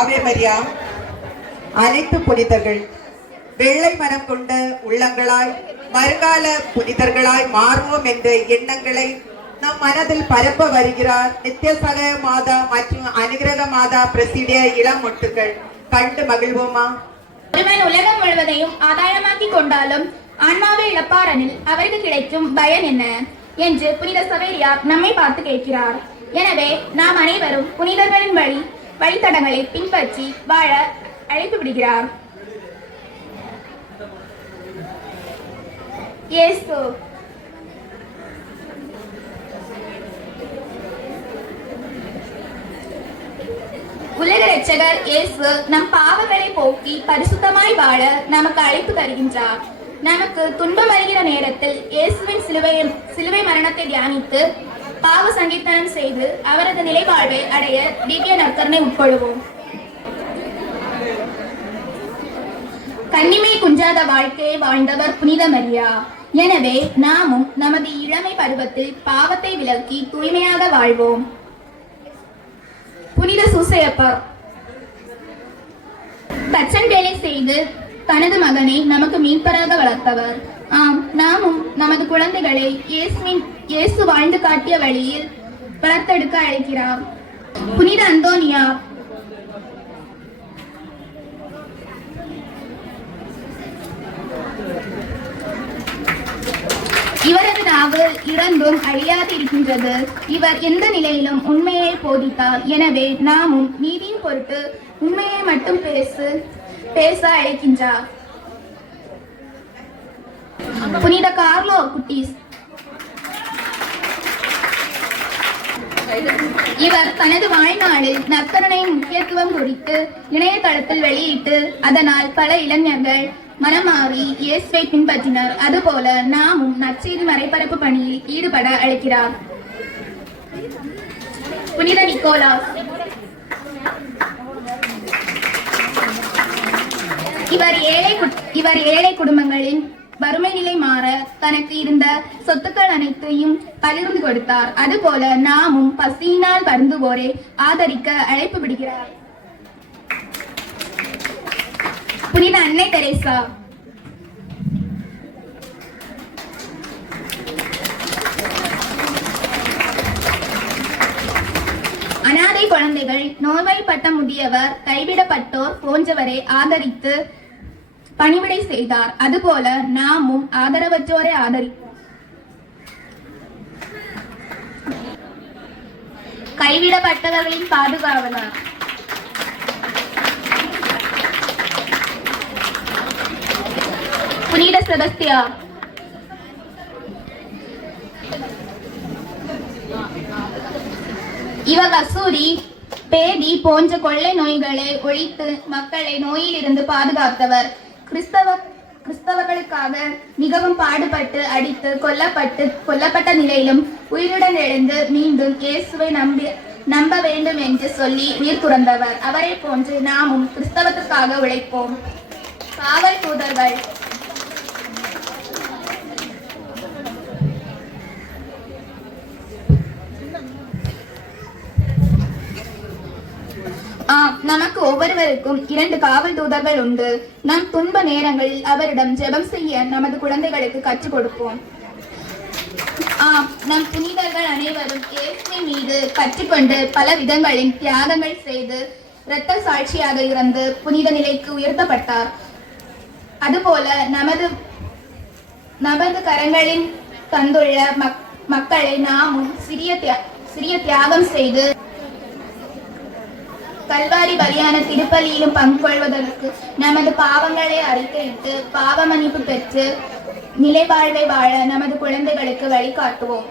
ஆவே மரியா. அனைத்து புனிதர்கள் வெள்ளை மனம் கொண்ட உள்ளங்களாய் மறுகால புனிதர்களாய் மாறுவோம் என்ற எண்ணங்களை நம் மனதில் பரப்ப வருகிறார் நித்தியசக மாதா மற்றும் அனுகிரக மாதா பிரசிடிய இளம் மொட்டுகள். கண்டு மகிழ்வோமா? ஒருவன் உலகம் முழுவதையும் ஆதாயமாக்கி கொண்டாலும் ஆன்மாவை இழப்பாரெனில் அவருக்கு கிடைக்கும் பயன் என்ன என்று புனித சவேரியார் நம்மை பார்த்து கேட்கிறார். எனவே நாம் அனைவரும் புனிதர்களின் வழித்தடங்களை பின்பற்றி வாழ அழைப்பு விடுகிறார். இயேசு உலக இரட்சகர் இயேசு நம் பாவங்களை போக்கி பரிசுத்தமாய் வாழ நமக்கு அழைப்பு தருகின்றார். நமக்கு துன்பம் வருகிற நேரத்தில் இயேசுவின் சிலுவை மரணத்தை தியானித்து பாவ சங்கீர்த்தனம் செய்து அவரது நிலைவாழ்வை அடைய திவ்ய நற்கருணை உட்கொள்வோம். கன்னிமை குன்றாத வாழ்க்கையை வாழ்ந்தவர் புனித மரியா. எனவே நாமும் நமது இளமை பருவத்தில் பாவத்தை விலக்கி தூய்மையாக வாழ்வோம். புனித சூசையப்பர் தச்சன் வேலை செய்து தனது மகனை நமக்கு மீட்பராக வளர்த்தவர். நாமும் நமது குழந்தைகளை இயேசு வாழ்ந்து காட்டிய வழியில் வளர்த்தெடுக்க அழைக்கிறார். புனித அந்தோனியா இவரது நாவு இறந்தும் அழியாது இருக்கின்றது. இவர் எந்த நிலையிலும் உண்மையை போதித்தார். எனவே நாமும் நீதியின் பொருட்டு உண்மையை மட்டும் பேச அழைக்கின்றார். புனித கார்லோ குட்டிஸ் இவர் தனது வாழ்நாளில் நற்கருணையின் முக்கியத்துவம் குறித்து இணையதளத்தில் வெளியிட்டு அதனால் பல இளைஞர்கள் மனமாறி இயேசுவை பின்பற்றினர். அதுபோல நாமும் நற்செய்தி மறைபரப்பு பணியில் ஈடுபட அழைக்கிறார். புனித நிக்கோலாஸ் இவர் ஏழை குடும்பங்களின் வறுமை நிலை மாற தனக்கு இருந்த சொத்துக்கள் அனைத்தையும் பகிர்ந்து கொடுத்தார். அதுபோல நாமும் பசியினால் வருந்துவோரை ஆதரிக்க அழைப்பு விடுகிறார். புனித அன்னை தெரேசா அனாதை குழந்தைகள், நோய்வாய்ப்பட்ட முதியவர், கைவிடப்பட்டோர் போன்றவரை ஆதரித்து பணிவிடை செய்தார். அதுபோல நாமும் ஆதரவற்றோரை ஆதரிப்போம். கைவிடப்பட்டவர்களின் பாதுகாவலர் புனித செபஸ்தியார் இவர் வசூரி, பேதி போன்ற கொள்ளை நோய்களை ஒழித்து மக்களை நோயில் இருந்து பாதுகாத்தவர். கிறிஸ்தவர்களுக்காக மிகவும் பாடுபட்டு அடித்து கொல்லப்பட்ட நிலையிலும் உயிருடன் எழுந்து மீண்டும் இயேசுவை நம்ப வேண்டும் என்று சொல்லி உயிர் துறந்தவர். அவரை போன்று நாமும் கிறிஸ்தவத்துக்காக உழைப்போம். காவல் தூதர்கள் நமக்கு ஒவ்வொருவருக்கும் 2 காவல் தூதர்கள் உண்டு. நம் துன்ப நேரங்களில் அவரிடம் ஜெபம் செய்ய நமது குழந்தைகளுக்கு கற்றுக் கொடுப்போம். நம் புனிதர்கள் அனைவரும் இயேசுவின் மீது கற்றுக்கொண்டு பல விதங்களின் தியாகங்கள் செய்து இரத்த சாட்சியாக இருந்து புனித நிலைக்கு உயர்த்தப்பட்டார். அதுபோல நமது கரங்களின் தந்துள்ள மக்களை நாமும் சிறிய தியாகம் செய்து கல்வாரி பலியான திருப்பலியிலும் பங்கு கொள்வதற்கு நமது பாவங்களை அறிக்கையிட்டு பாவ மன்னிப்பு பெற்று நிலைவாழ்வை வாழ நமது குழந்தைகளுக்கு வழிகாட்டுவோம்.